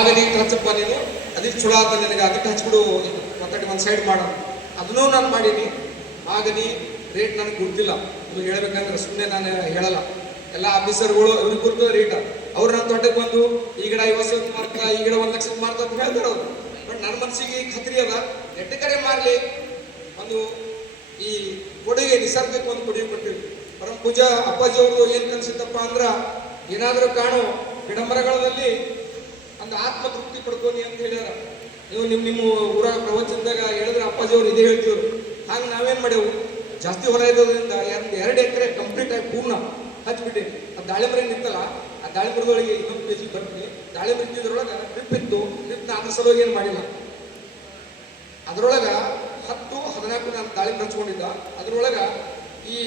ಮಾಗನಿ ಕಳಚಪ್ಪ ನೀನು ಅದಕ್ಕೆ ಚುಳ ಅಂತ ನಿನಗೆ ಅದಕ್ಕೆ ಹಚ್ಬಿಡು ಮಾತಾಡಿ ಒಂದು ಸೈಡ್ ಮಾಡೋಣ. ಅದನ್ನೂ ನಾನು ಮಾಡೀನಿ. ಮಾಗನಿ ರೇಟ್ ನನಗೆ ಗೊತ್ತಿಲ್ಲ, ಇದು ಹೇಳ್ಬೇಕಂದ್ರೆ ಸುಮ್ಮನೆ ನಾನು ಹೇಳಲ್ಲ. ಎಲ್ಲ ಆಫೀಸರ್ಗಳು ಇವ್ರಿಗೆ ಗುರುತು ರೇಟ್ ಅವ್ರು ನನ್ನ ತೋಟಕ್ಕೆ ಬಂದು ಈ ಗಿಡ 50 ಮಾರ್ತಾ, ಈ ಗಿಡ 1 ಲಕ್ಷಕ್ಕೆ ಮಾರ್ತಾ ಅಂತ ಹೇಳ್ತಾರೆ ಅವರು. ಬಟ್ ನನ್ನ ಮನಸ್ಸಿಗೆ ಖಾತ್ರಿ ಅದ, ಎಟ್ಟು ಕರೆ ಮಾರಲಿ ಒಂದು ಈ ಕೊಡುಗೆ ನಿಸರ್ಗಕ್ಕೆ ಒಂದು ಕೊಡುಗೆ ಕೊಟ್ಟಿವಿ. ಪರಮ ಪೂಜಾ ಅಪ್ಪಾಜಿ ಅವ್ರದ್ದು ಏನು ಕನ್ಸಿತ್ತಪ್ಪ ಅಂದ್ರೆ ಏನಾದರೂ ಕಾಣು ಗಿಡ ಮರಗಳಲ್ಲಿ ಒಂದು ಆತ್ಮ ತೃಪ್ತಿ ಪಡ್ಕೊಂಡು ಅಂತ ಹೇಳ್ಯಾರ. ನೀವು ನಿಮ್ಮ ಊರಾಗ ಪ್ರವಚನದಾಗ ಹೇಳಿದ್ರೆ ಅಪ್ಪಾಜಿ ಅವ್ರು ಇದೇ ಹೇಳ್ತೀವ್ರು. ಹಾಗೆ ನಾವೇನು ಮಾಡೇವು, ಜಾಸ್ತಿ ಹೊಲ ಇರೋದ್ರಿಂದ 2 ಎಕರೆ ಕಂಪ್ಲೀಟ್ ಆಗಿ ಪೂರ್ಣ ಹಚ್ಬಿಟ್ಟೇವಿ. ಆ ದಾಳಿಂಬ್ರೆ ನಿಂತಲ್ಲ, ಆ ದಾಳಿಂಬ್ರದೊಳಗೆ ಇನ್ನೊಂದು ಪೇಜಿ ಬರ್ತೀನಿ. ದಾಳಿಂಬ್ರೆ ಇದ್ದಿದ್ರೊಳಗೆ ಡ್ರಿಪ್ ಇತ್ತು, ಡ್ರಿಪ್ನ ಅದ್ರ ಸಲುವಾಗಿ ಏನು ಮಾಡಿಲ್ಲ. ಅದ್ರೊಳಗೆ 10-14 ನಾನು ದಾಳಿಂಬ್ರೆ ಹಚ್ಕೊಂಡಿದ್ದ. ಅದ್ರೊಳಗೆ ಈ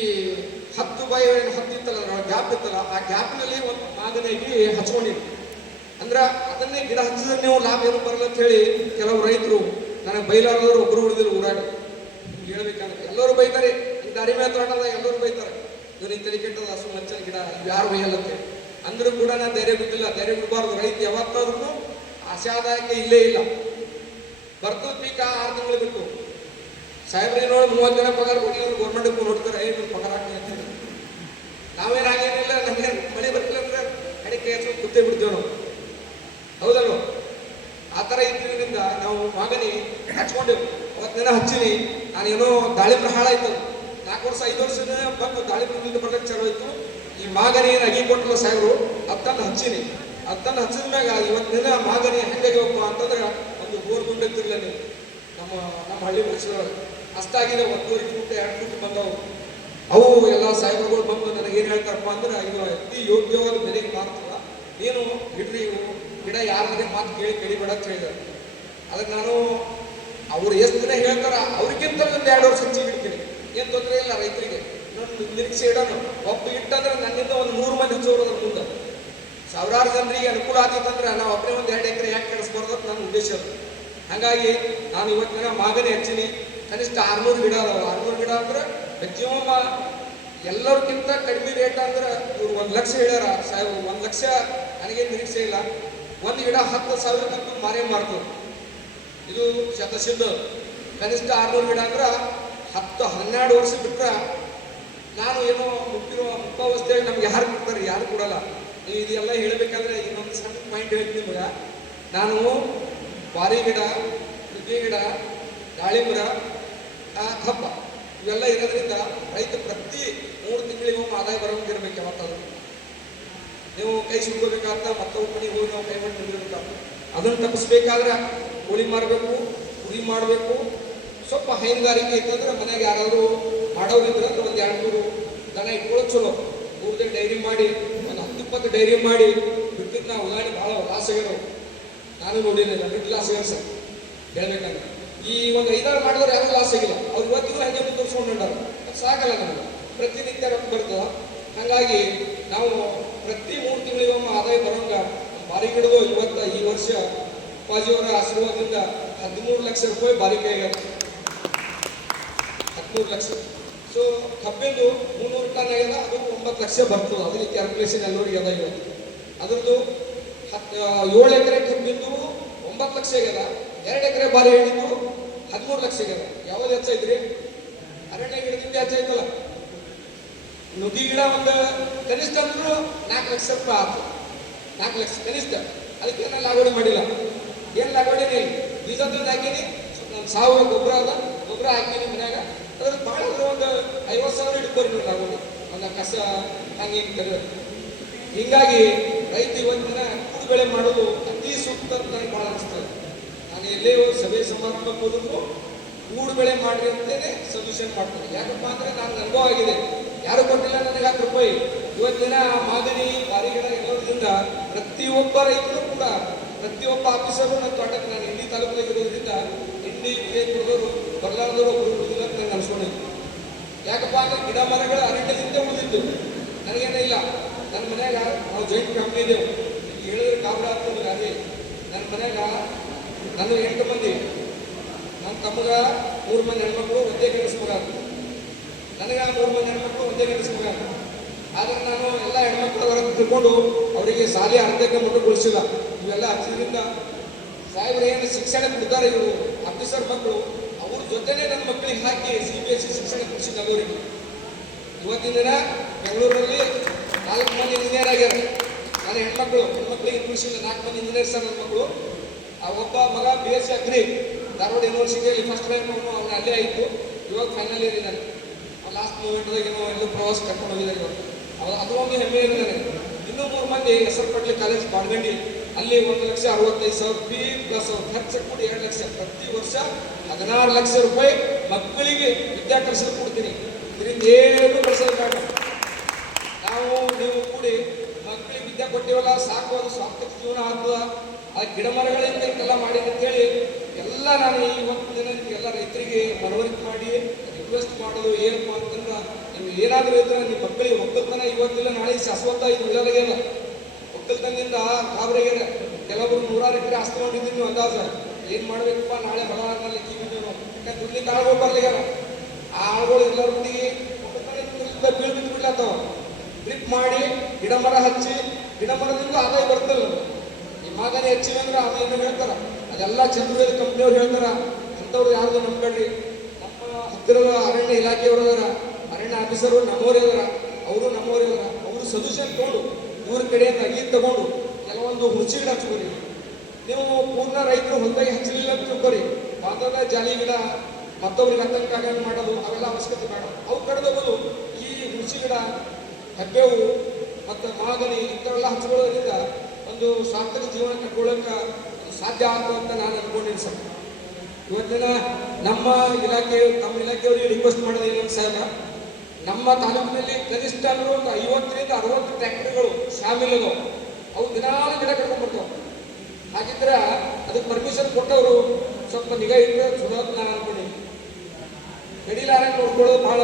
10 ಬೈ 10 ಇತ್ತಲ್ಲ, ಅದ್ರೊಳಗೆ ಗ್ಯಾಪ್ ಇತ್ತಲ್ಲ, ಆ ಗ್ಯಾಪ್ನಲ್ಲಿ ಒಂದು ಮಾಗನಿಗೆ ಹಚ್ಕೊಂಡಿದ್ವಿ. ಅಂದ್ರೆ ಅದನ್ನೇ ಗಿಡ ಹಚ್ಚಿದ್ರೆ ನೀವು ಲಾಭ ಏನು ಬರಲ್ಲ ಅಂತ ಹೇಳಿ ಕೆಲವು ರೈತರು ನನಗೆ ಬೈಲಾರದವರು ಒಬ್ಬರು ಉಳಿದಿಲ್ಲ ಊರಾಗ. ಹೇಳ್ಬೇಕಂದ್ರೆ ಎಲ್ಲರೂ ಬೈತಾರೆ, ಈ ದಾರಿ ಮೇಲೆ ತೋಟದ ಎಲ್ಲರೂ ಬೈತಾರೆ, ಇವ್ರು ಇಂತಲಿ ಕೆಟ್ಟದ ಹಸು ಮಂಚನ ಗಿಡ ಯಾರು ಬೈಯಲ್ಲಂತೆ. ಅಂದ್ರೂ ಕೂಡ ನಾನು ಧೈರ್ಯ ಬಿದ್ದಿಲ್ಲ, ಧೈರ್ಯ ಬಿಡಬಾರ್ದು. ರೈತ ಯಾವತ್ತಾದ್ರೂ ಆಶಾದಾಯಕ ಇಲ್ಲೇ ಇಲ್ಲ. ಬರ್ತದ ಪೀಕ 6 ತಿಂಗಳು ಬಿಟ್ಟು ಸಾಹೇಬ್ರಿಗೆ ನೋಡಿ 30 ಜನ ಪಗಾರ ಕೊಡಿ, ಇವ್ರು ಗೌರ್ಮೆಂಟ್ ನೋಡ್ತಾರೆ, ಇವ್ರು ಪಗಾರ ಹಾಕಿ ಅಂತ ಹೇಳಿ. ನಾವೇನು ಹಾಗೇನಿಲ್ಲ, ನಮಗೆ ಮಳೆ ಬರ್ತಿಲ್ಲ ಅಂದ್ರೆ ಅಡಿಕೆ ಹಚ್ಕೊಂಡು ಕೂತೇ ಬಿಡ್ತೇವೆ ನಾವು, ಹೌದಲ್ವ? ಆ ಥರ ಇದ್ರಿಂದ ನಾವು ಮಾಗನಿ ಹಚ್ಕೊಂಡೆವು. ಅವತ್ತು ದಿನ ಹಚ್ಚಿನಿ. ನಾನೇನೋ ದಾಳಿಂಬ್ರೆ ಹಾಳಾಯ್ತು, 4 ವರ್ಷ 5 ವರ್ಷದ ಬಂದು ದಾಳಿಂಬ್ರೆ ಬರೋಕ್ಕೆ ಚಲೋ ಆಯ್ತು. ಈ ಮಾಗನಿ ಏನು ಅಗಿ ಕೊಟ್ಟಲ್ಲ ಸಾಹೇಬರು, ಅದನ್ನು ಹಚ್ಚಿನಿ. ಅದನ್ನು ಹಚ್ಚಿದ ಮ್ಯಾಗ ಇವತ್ತು ದಿನ ಮಾಗನಿ ಹೆಂಗಾಗಿ ಹೋಗ್ಪ ಅಂತಂದ್ರೆ ಒಂದು 3 ಗುಂಟೆ ಇರ್ತಿರ್ಲಿಲ್ಲ ನೀವು ನಮ್ಮ ಹಳ್ಳಿ ಮುಗಿಸಿದವರು. ಅಷ್ಟಾಗಿದೆ, 1.5 ಫೂಟ್ 2 ಫೂಟ್ ಬಂದವು. ಅವು ಎಲ್ಲ ಸಾಹೇಬರುಗಳು ಬಂದು ನನಗೆ ಏನು ಹೇಳ್ತಾರಪ್ಪ ಅಂದ್ರೆ, ಇದು ಅತಿ ಯೋಗ್ಯವಾದ ಬೆಲೆಗೆ ಮಾರ್ತಲ್ಲ, ಏನು ಬಿಡ್ರಿ ಇವು ಗಿಡ ಯಾರಾದ್ರೆ ಮಾತು ಕೇಳಿಬೇಡ ಅಂತ ಹೇಳಿದ್ದಾರೆ. ಅದಕ್ಕೆ ನಾನು ಅವ್ರು ಎಷ್ಟು ದಿನ ಹೇಳ್ತಾರ ಅವ್ರಿಗಿಂತ ಒಂದು 2 ವರ್ಷ ಹೆಚ್ಚಿಗೆ ಇಡ್ತೀನಿ, ಏನು ತೊಂದರೆ ಇಲ್ಲ ರೈತರಿಗೆ. ನನ್ನ ನಿರೀಕ್ಷೆ ಇಡೋನು ಒಬ್ಬ ಇಟ್ಟಂದ್ರೆ ನನ್ನಿಂದ ಒಂದು 100 ಮಂದಿ ಹಚ್ಚೋರು ಅದ್ರ ಮುಂದೆ ಸಾವಿರಾರು ಜನರಿಗೆ ಅನುಕೂಲ ಆಗ್ತಂದ್ರೆ ನಾವು ಒಬ್ಬರೇ ಒಂದು 2 ಎಕರೆ ಯಾಕೆ ಕೆಡಿಸ್ಬಾರ್ದು ಅಂತ ನನ್ನ ಉದ್ದೇಶ ಅದು. ಹಾಗಾಗಿ ನಾನು ಇವತ್ತಿನ ಮಾಗನಿ ಹಚ್ಚಿನಿ. ಕನಿಷ್ಠ 600 ಗಿಡ ಅದಾವ. 600 ಗಿಡ ಅಂದ್ರೆ ಮ್ಯಾಕ್ಸಿಮಮ್ ಎಲ್ಲರಿಗಿಂತ ಕಡಿಮೆ ರೇಟ್ ಅಂದ್ರೆ ಇವ್ರು 1 ಲಕ್ಷ ಹೇಳ್ಯಾರ ಸಾಹೇಬ್. 1 ಲಕ್ಷ ನನಗೇನು ನಿರೀಕ್ಷೆ ಇಲ್ಲ. ಒಂದು ಗಿಡ 10,000 ಮಾರೇ ಮಾಡ್ತದೆ. ಇದು ಶತಸಿದ್ಧ. ಕನಿಷ್ಠ 600 ಗಿಡ ಅಂದ್ರೆ 10-12 ವರ್ಷ ಬಿಟ್ಟರೆ ನಾನು ಏನೋ ಮುಖ್ಯಾವಸ್ಥೆಯಲ್ಲಿ ನಮ್ಗೆ ಯಾರು ಕೊಡ್ತಾರೆ, ಯಾರು ಕೊಡಲ್ಲ. ನೀವು ಇದೆಲ್ಲ ಹೇಳಬೇಕಾದ್ರೆ ಇನ್ನೊಂದು ಸಣ್ಣ ಪಾಯಿಂಟ್ ಹೇಳ್ತೀನಿ ನಿಮ್ಗೆ. ನಾನು ಬಾರಿ ಗಿಡ, ನುಗ್ಗೆ ಗಿಡ, ದಾಳಿಂಬ್ರ, ಕಬ್ಬ ಇವೆಲ್ಲ ಇರೋದ್ರಿಂದ ರೈತ ಪ್ರತಿ 3 ತಿಂಗಳಿಗೆ ಆದಾಯ ಬರೋಂಗಿರ್ಬೇಕು. ಯಾವತ್ತಾದ್ರೂ ನೀವು ಕೈ ಸುಡ್ಕೋಬೇಕಾದ ಮತ್ತೊಬ್ಬ ಮನೆಗೆ ಹೋಗಿ ನಾವು ಪೇಮೆಂಟ್ ನೀಡಬೇಕಾಗ್ತದೆ. ಅದನ್ನು ತಪ್ಪಿಸ್ಬೇಕಾದ್ರೆ ಕೋಳಿ ಮಾರಬೇಕು, ಕುರಿ ಮಾಡಬೇಕು. ಸ್ವಲ್ಪ ಹೈನುಗಾರಿಕೆ ಇತ್ತಂದ್ರೆ ಮನೆಗೆ ಯಾರಾದರೂ ಮಾಡೋರಿದ್ರೆ ಅಂದ್ರೆ ಒಂದು 2-3 ದನ ಇಟ್ಕೊಳ್ಳೋದು ಚಲೋ. 3 ಡೈರಿ ಮಾಡಿ ಒಂದು 10-20 ಡೈರಿ ಮಾಡಿ ಬಿಟ್ಟಿದ್ದು ನಾವು ಉದಾಹರಣೆ ಭಾಳ ಲಾಸ್ ಆಗ್ಯಾರ. ನಾನು ನೋಡಿರಲಿಲ್ಲ, ಬಿಟ್ಟು ಲಾಸ್ ಆಗ್ಯಾರ ಸರ್ ಹೇಳ್ಬೇಕಂದ್ರೆ. ಈ ಒಂದು 5-6 ಮಾಡಿದ್ರೆ ಯಾರು ಲಾಸ್ ಆಗಿಲ್ಲ. ಅವ್ರು ಇವತ್ತಿಗೂ ಹಾಗೆ ಮುಂದುವರ್ಸ್ಕೊಂಡಿದ್ದಾರೆ. ಅದು ಸಾಕಲ್ಲ ನಮಗೆ, ಪ್ರತಿನಿತ್ಯ ರೊಕ್ಕ ಬರ್ತದೆ. ಹಾಗಾಗಿ ನಾವು ಪ್ರತಿ 3 ತಿಂಗಳಿಗೊಮ್ಮೆ ಆದಾಯ ಬರೋಂಗ ಬಾರಿ ಗಿಡದು ಈ ವರ್ಷ ಅಪ್ಪಾಜಿಯವರ ಆಶೀರ್ವಾದದಿಂದ 13 ಲಕ್ಷ ರೂಪಾಯಿ ಬಾರಿಕೆ ಆಗ್ಯದ. 13 ಲಕ್ಷ. ಸೊ ಕಬ್ಬಿಂದು 300 ಟನ್ ಆಗ್ಯದ, ಅದು 9 ಲಕ್ಷ ಬರ್ತದೆ. ಅದಕ್ಕೆ ಕ್ಯಾಲ್ಕುಲೇಷನ್ ಎಲ್ಲರಿಗೆ ಅದ. ಇವತ್ತು ಅದ್ರದ್ದು 7 ಎಕರೆ ಕಬ್ಬಿಂದು 9 ಲಕ್ಷ ಆಗ್ಯದ. 2 ಎಕರೆ ಬಾರಿ ಹೇಳಿದ್ದು 13 ಲಕ್ಷ ಆಗ್ಯದ. ಯಾವ್ದು ಹೆಚ್ಚೈತ್ರಿ? ಅರಣ್ಯ ಗಿಡದಿಂದ ಹೆಚ್ಚೈತಲ್ಲ. ನುಗ್ಗಿ ಗಿಡ ಒಂದು ಕನಿಷ್ಠ ಅಂದ್ರೂ 4 ಲಕ್ಷ ರೂಪಾಯಿ ಆಯ್ತು. 4 ಲಕ್ಷ ಕನಿಷ್ಠ. ಅದಕ್ಕೆ ನಾನು ಲಾಗವಣಿ ಮಾಡಿಲ್ಲ. ಏನು ಲಾಗವಣಿನೇ ಇಲ್ಲ, ಬೀಜ ತಂದು ಹಾಕೀನಿ. ನಾನು ಸಾವಯವ ಗೊಬ್ಬರ ಹಾಕೀನಿ ಮನ್ಯಾಗ. ಅದ್ರಲ್ಲಿ ಭಾಳ ಅಂದ್ರೆ ಒಂದು 50,000 ಇಟ್ಕೋರಿ ನೀವು ಲಾಗವಣಿ, ಒಂದು ಕಸ ಹಂಗೆ ಹಿಂಗೆ. ಹೀಗಾಗಿ ರೈತ ಇವತ್ತಿನ ಕೂಡು ಬೆಳೆ ಮಾಡೋದು ಅತಿ ಸೂಕ್ತ ಅಂತ ನನಗೆ ಭಾಳ ಅನಿಸ್ತದೆ. ನಾನು ಎಲ್ಲೇ ಸಭೆ ಸಮಾರಂಭಕ್ಕೆ ಹೋದ್ರು ಕೂಡು ಬೆಳೆ ಮಾಡ್ರಿ ಅಂತೇನೆ ಸೊಲ್ಯೂಷನ್ ಮಾಡ್ತೀನಿ. ಯಾಕಪ್ಪ ಅಂದರೆ ನನಗೆ ಅನುಭವ ಆಗಿದೆ. ಯಾರು ಕೊಟ್ಟಿಲ್ಲ ನನಗೆ 10 ರೂಪಾಯಿ. ಇವತ್ತಿನ ಮಾಗನಿ ಬಾರಿ ಗಿಡ ಎಲ್ಲರಿಂದ ಪ್ರತಿಯೊಬ್ಬ ರೈತರು ಕೂಡ, ಪ್ರತಿಯೊಬ್ಬ ಆಫೀಸರು ನನ್ನ ತೋಟಕ್ಕೆ, ನಾನು ಇಂಡಿ ತಾಲೂಕಿನಾಗ ಇರೋದ್ರಿಂದ ಇಂಡಿ ಕುಡಿದವರು ಬರಲಾರ್ದವರು ಒಬ್ಬರು ಉಳಿದಿಲ್ಲ ಅಂತ ನನಗೆ ಅನ್ಸ್ಕೊಂಡಿದ್ದೆ. ಯಾಕಪ್ಪ ಅಂದರೆ ಗಿಡ ಮರಗಳ ಅರಣ್ಯದಿಂದ ಉಳಿದಿದ್ದು. ನನಗೇನೇ ಇಲ್ಲ. ನನ್ನ ಮನ್ಯಾಗ ನಾವು ಜಾಯಿಂಟ್ ಫ್ಯಾಮಿಲಿ ಇದ್ದೇವೆ. ಈಗ ಹೇಳಿದ್ರೆ ಕಾಬರ ಆಗ್ತದೆ. ಅದೇ ನನ್ನ ಮನ್ಯಾಗ ನಾನು 8 ಮಂದಿ. ನನ್ನ ತಮ್ಮಗ 3 ಮಂದಿ ಹೆಣ್ಮಕ್ಳು, ಒಂದೇ ಗಂಡಸ ಮಗ. ನನಗೆ 3 ಮಂದಿ ಹೆಣ್ಮಕ್ಳು, ಒಂದೇ ಗಂಡಸ ಮಗ. ಆದರೆ ನಾನು ಎಲ್ಲ ಹೆಣ್ಮಕ್ಳ ಹೊರಗೆ ತಿಳ್ಕೊಂಡು ಅವರಿಗೆ ಶಾಲೆ ಅರ್ಧಕ್ಕೆ ಮಟ್ಟಗೊಳಿಸಿಲ್ಲ. ಇವೆಲ್ಲ ಹಚ್ಚಿದ್ರಿಂದ ಸಾಹೇಬ್ರು ಏನು ಶಿಕ್ಷಣ ಕೊಡ್ತಾರೆ ಇವರು ಆಫೀಸರ್ ಮಕ್ಕಳು ಅವ್ರ ಜೊತೆನೇ ನನ್ನ ಮಕ್ಕಳಿಗೆ ಹಾಕಿ CBSE ಶಿಕ್ಷಣ ಕೊಡಿಸಿದ ಅವರಿಗೆ. ಇವತ್ತಿನ ದಿನ ಬೆಂಗಳೂರಲ್ಲಿ 4 ಮಂದಿ ಇಂಜಿನಿಯರ್ ಆಗ್ಯಾರ. ನನ್ನ ಹೆಣ್ಮಕ್ಳಿಗೆ ಇಂಗ್ಲೀಷಿಂದ 4 ಮಂದಿ ಇಂಜಿನಿಯರ್ ಸರ್ ನನ್ನ ಮಕ್ಕಳು. ಆ ಒಬ್ಬ ಮಗ BSc ಅಗ್ರಿ ಧಾರವಾಡ ಯೂನಿವರ್ಸಿಟಿಯಲ್ಲಿ ಫಸ್ಟ್ ರ್ಯಾಂಕ್ ಅವನು ಅಲ್ಲೇ ಆಯಿತು. ಇವಾಗ ಫೈನಲ್ ಇಯರ್ ಇದ್ದಾನೆ. ಲಾಸ್ಟ್ ಮೂಮೆಂಟ್ದಾಗ ಏನೋ ಎಲ್ಲೂ ಪ್ರವಾಸ ಕರ್ಕೊಂಡು ಹೋಗಿದ್ದಾರೆ ಇವಾಗ. ಅದು ಒಂದು ಹೆಮ್ಮೆ ಇದ್ದಾರೆ. ಇನ್ನೂ 3 ಮಂದಿ ಹೆಸರುಪಟ್ಲಿ ಕಾಲೇಜ್ ಬಾಳ್ಗಂಡಿ ಅಲ್ಲಿ 1,65,000 ಫೀ ಪ್ಲಸ್ ಖರ್ಚು ಕೂಡಿ 2 ಲಕ್ಷ. ಪ್ರತಿ ವರ್ಷ 16 ಲಕ್ಷ ರೂಪಾಯಿ ಮಕ್ಕಳಿಗೆ ವಿದ್ಯಾಭ್ಯಾಸ ಕೊಡ್ತೀನಿ. ಇದರಿಂದ ಏನು ಕಳಿಸೋದು ನಾವು ನೀವು ಕೂಡಿ ಮಕ್ಕಳಿಗೆ ವಿದ್ಯೆ ಕೊಟ್ಟಿವಲ್ಲ ಸಾಕು, ಅದು ಸಾರ್ಥಕ ಜೀವನ ಆಗ್ತದ. ಆ ಗಿಡ ಮರಗಳಿಂದ ಇದೆಲ್ಲ ಮಾಡಿ ಅಂತೇಳಿ ಎಲ್ಲ ನಾನು ಇವತ್ತು ದಿನ ನಿಮಗೆಲ್ಲ ರೈತರಿಗೆ ಮನವರಿಕೆ ಮಾಡಿ ರಿಕ್ವೆಸ್ಟ್ ಮಾಡೋದು ಏನಪ್ಪ ಅಂತಂದ್ರೆ, ನೀವು ಏನಾದರೂ ಇದ್ರೆ ನಿಮ್ಮ ಮಕ್ಕಳಿಗೆ ಒಕ್ಕಲ್ತನ ಇವತ್ತಿಲ್ಲ ನಾಳೆ ಶಾಶ್ವತ ಇದು ಇಲ್ಲದಾಗ್ಯದ. ಒಕ್ಕಲ್ತನದಿಂದ ಗಾಬರಿಗ್ಯಾರ. ಕೆಲವರು 100 ಎಕರೆ ಆಸ್ತಿ ಮಾಡಿದ್ದೀನಿ ನೀವು ಅಂದಾಜ. ಏನು ಮಾಡ್ಬೇಕಪ್ಪ ನಾಳೆ ಹೊಲ ಆದ್ಮೇಲೆ ಕಿವಿದೇನು ಯಾಕಂದ್ರೆ ದುಡ್ಲಿಕ್ಕೆ ಆಳ್ಗಳು ಬರ್ಲಿಗ್ಯಾರ. ಆ ಆಳ್ಗಳು ಎಲ್ಲರಿಗೆ ಬೀಳ್ಬಿಟ್ಟು ಬಿಡ್ಲತ್ತವ. ಡ್ರಿಪ್ ಮಾಡಿ ಗಿಡ ಮರ ಹಚ್ಚಿ ಗಿಡ ಮರದಿಂದ ಆದಾಯ ಬರ್ತಲ್ಲ. ಈ ಮಾಗನೇ ಹೆಚ್ಚಿವೆ ಅಂದ್ರೆ ಅದೇನು ಹೇಳ್ತಾರ, ಅದೆಲ್ಲ ಚಂದ್ರವೇದ ಕಂಪ್ನಿಯವ್ರು ಹೇಳ್ತಾರ. ಅಂಥವ್ರು ಯಾರ್ದು ನಂಬೇಡ್ರಿ. ನಮ್ಮ ಹತ್ತಿರದ ಅರಣ್ಯ ಇಲಾಖೆಯವರು ಅದಾರ, ಅರಣ್ಯ ಆಫೀಸರು ನಮ್ಮವರೇ ಅದಾರ, ಅವರು ನಮ್ಮವರೇ ಅದಾರ. ಅವರು ಸೊಲ್ಯೂಷನ್ ತಗೊಂಡು ಇವ್ರ ಕಡೆಯಿಂದ ಅಗಿ ತಗೊಂಡು ಕೆಲವೊಂದು ಹುಣಸಿ ಗಿಡ ಹಚ್ಕೋರಿ. ನೀವು ಪೂರ್ಣ ರೈತರು ಹೊಲದಾಗಿ ಹಚ್ಚಲಿಲ್ಲ ಅಂತ ತಿಳ್ಕೊರಿ. ಬಾಂಧವ್ಯ ಜಾಲಿ ಗಿಡ ಮತ್ತೊಬ್ರಿಗೆ ಆತಂಕ ಮಾಡೋದು ಅವೆಲ್ಲ ಅವಶ್ಯಕತೆ ಬೇಡ. ಅವು ಕಡ್ದೋಗೋದು ಈ ಹುಣಸಿ ಗಿಡ, ಹೆಬ್ಬೇವು ಮತ್ತು ಮಾಗನಿ ಇಂಥವೆಲ್ಲ ಹಚ್ಕೊಳ್ಳೋದ್ರಿಂದ ಒಂದು ಸಾರ್ಥಕ ಜೀವನ ಕಟ್ಕೊಳ್ಳೋಕೆ ಸಾಧ್ಯ ಆಗ್ತದೆ ಅಂತ ನಾನು ಅನ್ಕೊಂಡಿದ್ದೀನಿ ಸರ್. ಇವತ್ತಿನ ನಮ್ಮ ಇಲಾಖೆ ನಮ್ಮ ಇಲಾಖೆಯವರಿಗೆ ರಿಕ್ವೆಸ್ಟ್ ಮಾಡೋದು ಏನಂತ ಸಾಹೇಬ, ನಮ್ಮ ತಾಲೂಕಿನಲ್ಲಿ ಕನಿಷ್ಠ ಅಂದ್ರೆ ಒಂದು 50ರಿಂದ 60 ಟ್ರ್ಯಾಕ್ಟರ್ಗಳು ಶಾಮಿಲ್ ಅವು ದಿನಾಲು ಗಿಡ ಕಟ್ಕೊಂಡ್ಬರ್ತಾವೆ. ಹಾಗಿದ್ರೆ ಅದಕ್ಕೆ ಪರ್ಮಿಷನ್ ಕೊಟ್ಟವರು ಸ್ವಲ್ಪ ನಿಗಾ ಇಟ್ಟರೆ ಚಲೋ ಅಂತ ನಾನು ಅನ್ಕೊಂಡಿದ್ದೀನಿ. ಕಡಿಲಾರ ನೋಡ್ಕೊಳ್ಳೋದು ಭಾಳ